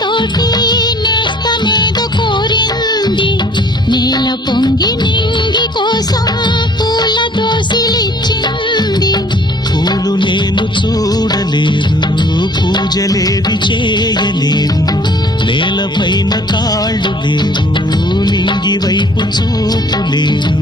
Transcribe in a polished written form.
తోటి నేస్తమేదో కోరింది. నేల పొంగి నింగి కోసం పూల దోసిలిచ్చింది. పూలు నేను చూడలేదు, పూజలేవి చేయలేదు. నేలపైన కాళ్ళు లేవు, నింగి వైపు చూపు లేదు.